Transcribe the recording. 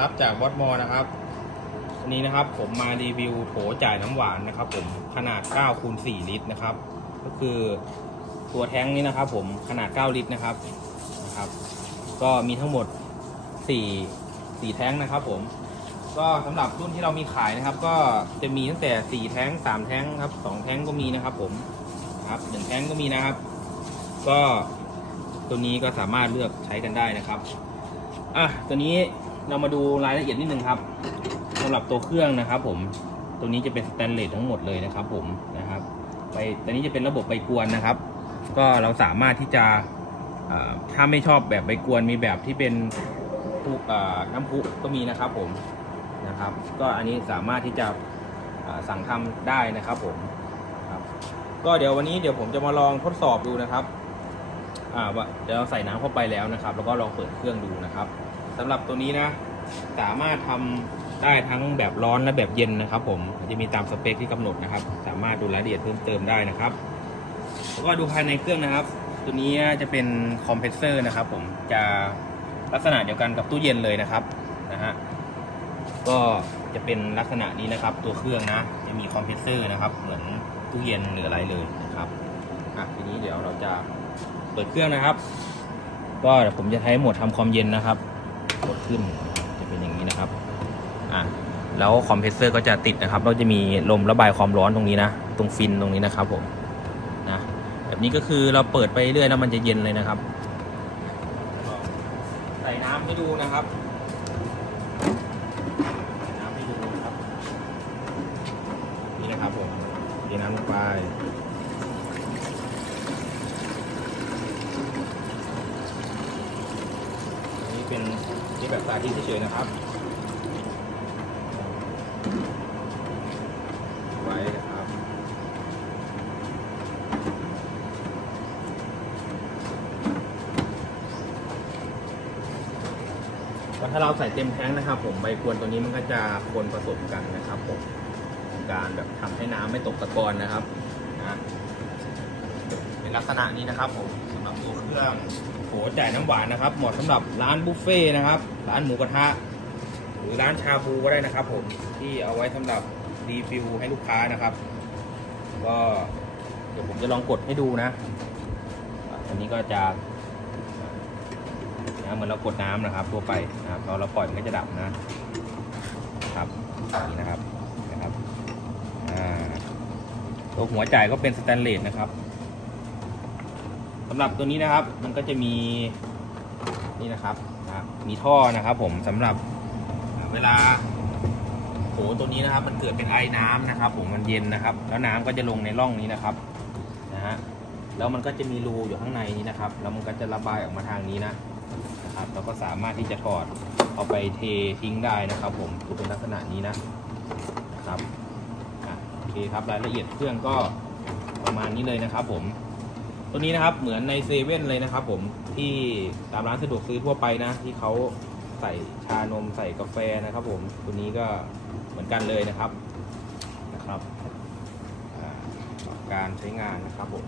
ครับจากวอตมอนะครับวันนี้นะครับผมมารีวิวโถจ่ายน้ำหวานนะครับ ผมขนาด9คูณ4ลิตรนะครับ ก็คือตัวแท้งนี้นะครับ ผมขนาด 9 ลิตรนะครับนะครับ ก็มีทั้งหมด 4 4 แท้งนะครับผมก็สำหรับรุ่นที่เรามีขายนะครับ ก็จะมีตั้งแต่ 4 แท้ง 3 แท้งครับ 2 แท้งก็มีนะครับ ผมครับ1แท้งก็มีนะครับ ก็ตัวนี้ก็สามารถเลือกใช้กันได้นะครับ อะ ตัวนี้ เรามาดูรายละเอียดนิดนึงครับสำหรับตัวเครื่องนะครับผมตัวนี้จะเป็นสแตนเลสทั้งหมดเลยนะครับ ผมนะครับไปตัวนี้จะเป็นระบบใบกวนนะครับ ก็เราสามารถที่จะถ้าไม่ชอบแบบใบกวนมีแบบที่เป็นน้ำพุก็มีนะครับผมนะครับ ก็อันนี้สามารถที่จะสั่งทำได้นะครับผมครับก็เดี๋ยววันนี้เดี๋ยวผมจะมาลองทดสอบดูนะครับเดี๋ยวเราใส่น้ำเข้าไปแล้วนะครับ แล้วก็ลองเปิดเครื่องดูนะครับ สำหรับตัวนี้นะ สามารถทำได้ทั้งแบบร้อนและแบบเย็นนะครับผมจะมีตามสเปคที่กำหนดนะครับ สามารถดูรายละเอียดเพิ่มเติมได้นะครับแล้วก็ดูภายในเครื่องนะครับ ตัวนี้จะเป็นคอมเพรสเซอร์นะครับ ผมจะลักษณะเดียวกันกับตู้เย็นเลยนะครับนะฮะก็จะเป็นลักษณะนี้นะครับ ตัวเครื่องนะจะมีคอมเพรสเซอร์นะครับ เหมือนตู้เย็นหรืออะไรเลยนะครับอะทีนี้เดี๋ยวเราจะเปิดเครื่องนะครับ ก็เดี๋ยวผมจะใช้โหมดทำความเย็นนะครับ กดขึ้นจะเป็นอย่างนี้นะครับอะแล้วคอมเพรสเซอร์ก็จะติดนะครับเราจะมีลมระบายความร้อนตรงนี้นะ ตรงฟินตรงนี้นะครับผมนะแบบนี้ก็คือเราเปิดไปเรื่อยแล้วมันจะเย็นเลยนะครับ ใส่น้ำให้ดูนะครับใส่น้ำให้ดูนะครับนี่นะครับผมเทน้ำลงไป อันนี้ เป็นที่แบบสาธิตเฉยๆนะครับไว้นะครับถ้าเราใส่เต็มแท้งนะครับ ผมใบกวนตัวนี้มันก็จะคนผสมกันนะครับผมการแบบทำให้น้ำไม่ตกตะกอนนะครับนะเป็นลักษณะนี้นะครับผมสำหรับตัวเครื่อง โหจ่ายน้ำหวานนะครับ เหมาะสำหรับร้านบุฟเฟ่ต์นะครับ ร้านหมูกระทะ หรือร้านชาบูก็ได้นะครับ ผม ที่เอาไว้สำหรับรีฟิลให้ลูกค้านะครับ ก็เดี๋ยวผมจะลองกดให้ดูนะอันนี้ก็จะนะเหมือนเรากดน้ำนะครับทั่วไปนะครับพอเราปล่อยมันก็จะดับนะครับนี่นะครับนะครับตัวหัวจ่ายก็เป็นสแตนเลสนะครับ สำหรับตัวนี้นะครับ มันก็จะมีนี่นะครับนะมีท่อนะครับ ผมสำหรับเวลาโถตัวนี้นะครับ มันเกิดเป็นไอน้ำนะครับ ผมมันเย็นนะครับ แล้วน้ำก็จะลงในร่องนี้นะครับนะฮะแล้วมันก็จะมีรูอยู่ข้างในนี้นะครับ แล้วมันก็จะระบายออกมาทางนี้นะนะครับเราก็สามารถที่จะถอดเอาไปเททิ้งได้นะครับ ผมคือเป็นลักษณะนี้นะนะครับโอเคครับรายละเอียดเครื่องก็ประมาณนี้เลยนะครับ ผม ตัวนี้นะครับเหมือนในเซเว่นเลยนะครับผมที่ตามร้านสะดวกซื้อทั่วไปนะ ที่เขาใส่ชานมใส่กาแฟนะครับ ผมตัวนี้ก็เหมือนกันเลยนะครับนะครับ การใช้งานนะครับผม